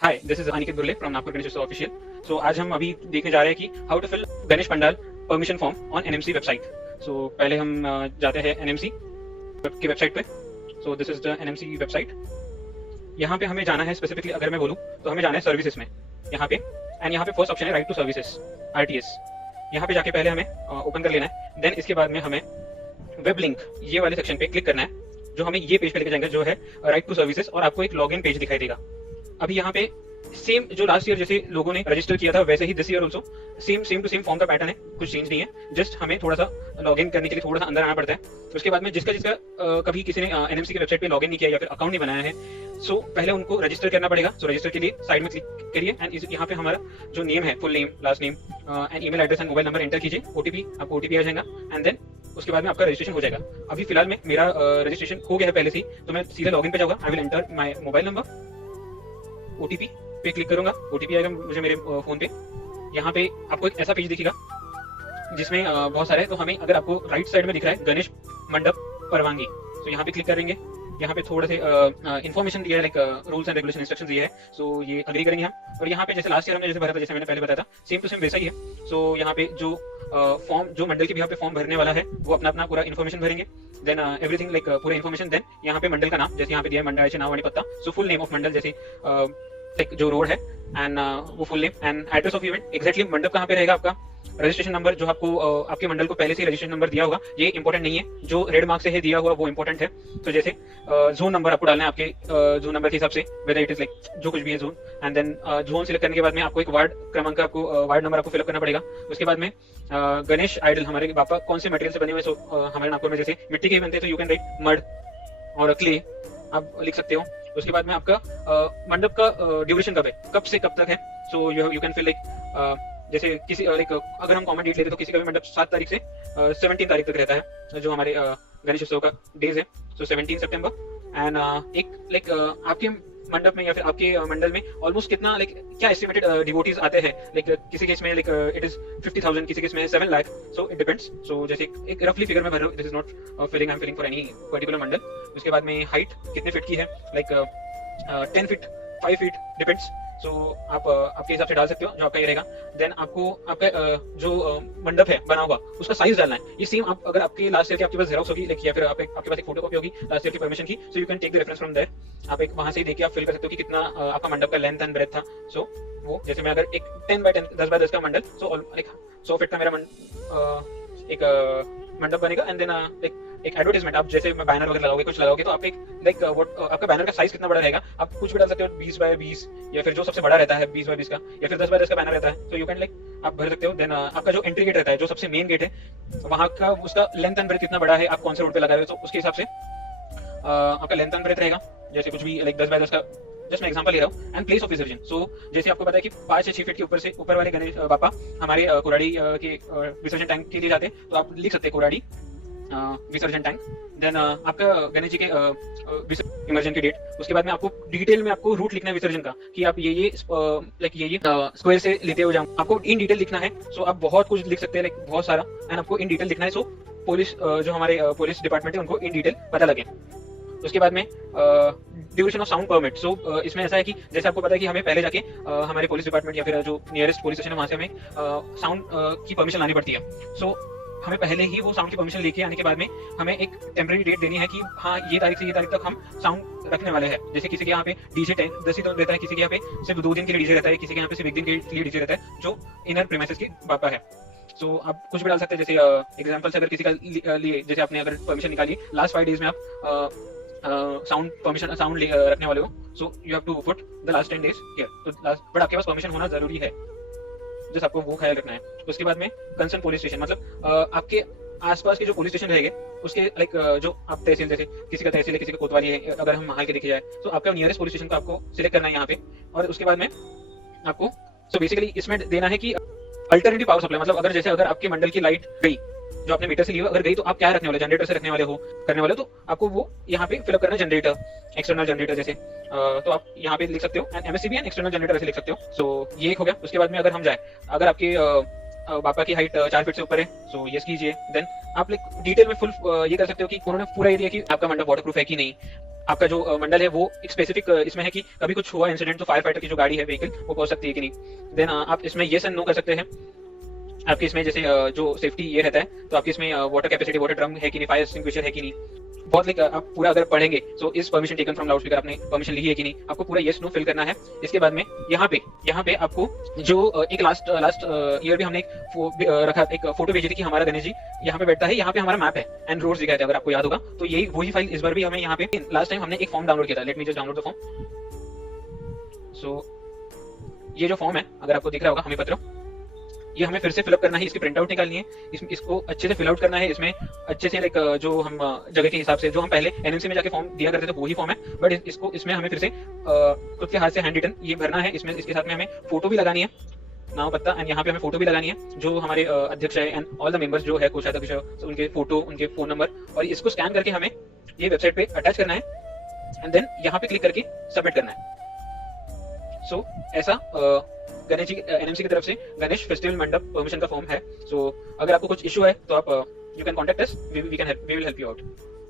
Hi, this is Aniket Burle from Nagpur Ganesh Utsav official. सो आज हम अभी देखने जा रहे हैं कि how to fill Ganesh pandal permission form on NMC website. So पहले हम जाते हैं एनएमसी की वेबसाइट पे। So this is the NMC website. यहाँ पे हमें जाना है, स्पेसिफिकली अगर मैं बोलूँ तो हमें जाना है सर्विसेज में, यहाँ पे। एंड यहाँ पे फर्स्ट ऑप्शन है राइट टू सर्विसेज, आरटीएस। यहाँ पे जाके पहले हमें ओपन कर लेना है। देन इसके बाद में हमें वेब लिंक ये वाले सेक्शन पे क्लिक करना है, जो हमें ये पेज पे लेके जाएंगे, जो है राइट टू सर्विसेज। और आपको एक लॉगिन पेज दिखाई देगा। अभी यहाँ पे सेम जो लास्ट ईयर जैसे लोगों ने रजिस्टर किया था, वैसे ही this year also same to same form का पैटर्न है, कुछ चेंज नहीं है। जस्ट हमें थोड़ा सा लॉगिन करने के लिए थोड़ा सा अंदर आना पड़ता है। उसके बाद में जिसका जिसका कभी किसी ने एनएमसी की वेबसाइट पे लॉगिन नहीं किया या फिर अकाउंट नहीं बनाया है, सो पहले उनको रजिस्टर करना पड़ेगा। सो रजिस्टर के लिए साइड में क्लिक करिए एंड यहाँ पे हमारा जो नेम है, full name, last name and email address and mobile number enter कीजिए। ओटीपी आपको ओटीपी आ जाएगा एंड देन उसके बाद में आपका रजिस्ट्रेशन हो जाएगा। अभी फिलहाल में मेरा रजिस्ट्रेशन हो गया है पहले से ही, तो मैं सीधा लॉगिन पे जाऊंगा। I will enter my mobile number, OTP पे क्लिक करूंगा, ओटीपी आएगा मुझे मेरे फोन पे। यहाँ पे आपको एक ऐसा पेज दिखेगा जिसमें बहुत सारे, तो हमें अगर आपको राइट साइड में दिख रहा है गणेश मंडप परवानगी, तो यहाँ पे क्लिक करेंगे। यहाँ पे थोड़े से इन्फॉर्मेशन दिया है, like rules and regulation instructions दिए है। सो ये अग्री करेंगे हम। और यहाँ पे जैसे लास्ट ईयर हमने जैसे भरा था, जैसे मैंने पहले बताया था, सेम टू सेम वैसा ही है। सो यहाँ पे जो फॉर्म, जो मंडल के भी यहाँ पे फॉर्म भरने वाला है, वो अपना अपना पूरा इन्फॉर्मेशन भरेंगे। देन एवरीथिंग लाइक पूरा इन्फॉर्मेशन। देन यहाँ पे मंडल का नाम, जैसे यहाँ पे दिया है मंडल नाम वाणी पत्ता, सो फुल नेम ऑफ मंडल, जैसे लाइक जो रोड है एंड वो full name and address of event, exactly मंडप कहाँ पे रहेगा आपका, रजिस्ट्रेशन नंबर जो आपको आपके मंडल को पहले से रजिस्ट्रेशन नंबर दिया होगा, ये इंपॉर्टेंट नहीं है। जो रेड मार्क से है दिया हुआ वो इंपॉर्टेंट है। तो जैसे जोन नंबर आपको डालना है आपके जोन नंबर के हिसाब से, वेदर इट इज लाइक जो कुछ भी है zone. And then zone select करने के बाद में आपको एक वार्ड क्रमांक, आपको वार्ड नंबर आपको फिलअप करना पड़ेगा। उसके बाद में गणेश आइडल हमारे बापा कौन से मटेरियल से बने हुए। सो हमारे नागपुर में जैसे मिट्टी के ही बनते हैं, तो यू कैन राइट मड और क्ले आप लिख सकते हो। उसके बाद में आपका मंडप का ड्यूरेशन कब है, कब से कब तक है। सो यू कैन फिल लाइक जैसे किसी लाइक अगर हम कॉमन डेट लेते तो किसी का भी मंडप 7 तारीख से 17 तारीख तक रहता है, जो हमारे गणेश उत्सव का डेज है। सो 17 सितंबर। एंड एक लाइक आपके मंडप में या फिर आपके मंडल में ऑलमोस्ट कितना लाइक क्या एस्टिमेटेड डिवोटीज आते हैं, लाइक किसी केस में लाइक इट इज 50,000, किसी केस में 7 lakh. So it depends. So जैसे एक रफली फिगर में भर रहा हूँ, this is not filling, I am filling for any particular mandal. उसके बाद में हाइट कितने फीट की है, like 10 feet, 5 feet, depends. So आप आपके हिसाब से डाल सकते हो, जो आपका ये रहेगा। देन आपको आपका जो मंडप है बना हुआ, उसका साइज डालना है। ये सेम आप अगर आपके लास्ट ईयर की आपके पास जेरोक्स होगी, लाइक या फिर आपके पास एक फोटो कॉपी होगी लास्ट ईयर की परमिशन की, so you can take the reference from there. आप एक वहां से देख के आप फिल कर सकते हो कि कितना आपका मंडप का लेंथ एंड ब्रेथ था। सो वो जैसे मैं अगर एक 10 बाय 10, 10 बाय 10 का मंडल, सो लाइक 100 फीट का मेरा एक मंडप बनेगा। एंड देन लाइक एक एडवर्टाइजमेंट, आप जैसे बैनर वगैरह लगाओगे, कुछ लगाओगे, तो आप एक लाइक आपका बैनर का साइज कितना बड़ा रहेगा, आप कुछ भी डाल सकते हो, 20 बाय 20, या फिर जो सबसे बड़ा रहता है 20 बाय 20 का, या फिर 10 बाय 10 का बैनर रहता है। तो यू कैन लाइक आप भर सकते हो। देन आपका जो एंट्री गेट रहता है, जो सबसे मेन गेट है, वहां का उसका लेंथ एंड ब्रेथ कितना बड़ा है, आप कौन से रोड पे लगा रहे हो, तो उसके हिसाब से आपका लेंथ एंड ब्रेथ रहेगा। जैसे कुछ भी लाइक 10 बाय 10 का, जस्ट मैं एग्जांपल ले रहा हूँ। एंड प्लेस ऑफ विसर्जन, सो जैसे आपको पता है कि 5 या 6 फीट के ऊपर से ऊपर वाले गणेश बापा हमारे कुराड़ी के विसर्जन टैंक के लिए जाते हैं, तो आप लिख सकते हैं कुराड़ी विसर्जन टैंक। देन आपका गणेश जी के इमर्जन की डेट। उसके बाद में आपको डिटेल में आपको रूट लिखना है विसर्जन का, कि आप ये लाइक ये स्क्वायर से लेते हो जाओ, आपको इन डिटेल लिखना है। सो आप बहुत कुछ लिख सकते हैं, लाइक बहुत सारा, एंड आपको इन डिटेल लिखना है। सो पुलिस जो हमारे पुलिस डिपार्टमेंट है, उनको इन डिटेल पता लगे। उसके बाद में ड्यूरेशन ऑफ साउंड परमिट। सो इसमें ऐसा है कि जैसे आपको पता है कि हमें पहले जाके हमारे पुलिस डिपार्टमेंट या फिर जो नियरेस्ट पुलिस स्टेशन है, वहां से हमें साउंड की परमिशन लानी पड़ती है। सो हमें पहले ही वो साउंड की परमिशन लेके आने के बाद में हमें एक टेम्परेरी डेट देनी है कि हाँ, ये तारीख से ये तारीख तक हम साउंड रखने वाले हैं। जैसे किसी के यहाँ पे डीजे 10 ही तो रहता है, किसी के यहाँ पे सिर्फ 2 दिन के लिए डीजे रहता है, किसी के यहाँ पे सिर्फ 1 दिन के लिए डीजे रहता है, जो इनर प्रीमाइसेस के बापा है। सो आप कुछ भी डाल सकते हैं। जैसे एग्जांपल से अगर किसी का लिए, जैसे आपने अगर परमिशन निकाली लास्ट 5 डेज में, आप साउंड परमिशन साउंड रखने वाले हो, so you have to put the last 10 days here. तो लास्ट, बट आपके पास परमिशन होना जरूरी है, जस्ट आपको वो ख्याल रखना है। उसके बाद में कंसर्न पुलिस स्टेशन, मतलब आपके आसपास के जो पुलिस स्टेशन रहेंगे, उसके लाइक जो आप तहसील, जैसे किसी का तहसील है, किसी का कोतवाली है, अगर हम महाल के देखे जाए, तो आपका नियरेस्ट पुलिस स्टेशन को आपको सिलेक्ट करना है यहाँ पे। और उसके बाद में आपको सो बेसिकली इसमें देना है कि अल्टरनेटिव पावर सप्लाई, मतलब अगर जैसे अगर आपके मंडल की लाइट गई, जो आपने मीटर से ली अगर गई, तो आप क्या रखने वाले, जनरेटर से रखने वाले हो, करने वाले हो, तो आपको वो यहाँ पे फिलअप करना है, जनरेटर, एक्सटर्नल जनरेटर जैसे। तो आप यहाँ पे लिख सकते हो and MSCB and external generator ऐसे लिख सकते हो। सो ये एक हो गया। उसके बाद में अगर हम जाए, अगर आपके बापा की हाइट 4 फीट से ऊपर है, सो यस कीजिए। देन आप लाइक डिटेल में फुल ये कर सकते हो कि उन्होंने पूरा ये दिया कि आपका मंडप वाटरप्रूफ है कि नहीं, आपका जो मंडल है वो एक स्पेसिफिक इसमें है कि कभी कुछ हुआ इंसिडेंट तो फायर फाइटर की जो गाड़ी है व्हीकल वो पहुंच सकती है कि नहीं। देन आप इसमें ये सन नो कर सकते हैं आपके इसमें जैसे जो सेफ्टी ये रहता है तो आपके इसमें वाटर कैपेसिटी वाटर ड्रम है कि नहीं, फायर एक्सटिंग्विशर है कि नहीं, बहुत लाइक आप पूरा अगर पढ़ेंगे तो इस permission taken from loud speaker आपने परमिशन ली है कि नहीं, आपको पूरा येस नो फिल करना है। इसके बाद में यहाँ पे आपको जो एक लास्ट ईयर भी हमने रखा एक फोटो भेजी थी कि हमारा गणेश जी यहाँ पे बैठता है, यहाँ पे हमारा मैप है एंड रोड्स दिखाए थे अगर आपको याद होगा, तो यही वही फाइल इस बार भी हमें यहाँ पे लास्ट टाइम हमने एक फॉर्म डाउनलोड किया था। Let me just download the form. So ये जो फॉर्म है अगर आपको दिख रहा होगा हमें पत्र, ये हमें फिर से फिलअप करना है, इसकी प्रिंट आउट निकालनी है, इसको अच्छे से फिल आउट करना है, इसमें अच्छे से लाइक जो हम जगह के हिसाब से जो हम पहले एनएमसी में जाके फॉर्म दिया करते थे वही फॉर्म है, बट इसको इसमें हमें फिर से खुद के हाथ से हैंड रिटन ये भरना है। इसमें इसके साथ में हमें फोटो भी लगानी है, नाम पता, एंड यहाँ पे हमें फोटो भी लगानी है जो हमारे अध्यक्ष है एंड ऑल द मेंबर्स जो है कोषाध्यक्ष, उनके फोटो, उनके फोन नंबर, और इसको स्कैन करके हमें ये वेबसाइट पे अटैच करना है एंड देन यहाँ पे क्लिक करके सबमिट करना है। सो ऐसा गणेश जी एनएमसी की तरफ से गणेश फेस्टिवल मंडप परमिशन का फॉर्म है। सो अगर आपको कुछ इशू है तो आप you can contact us, we will help you out.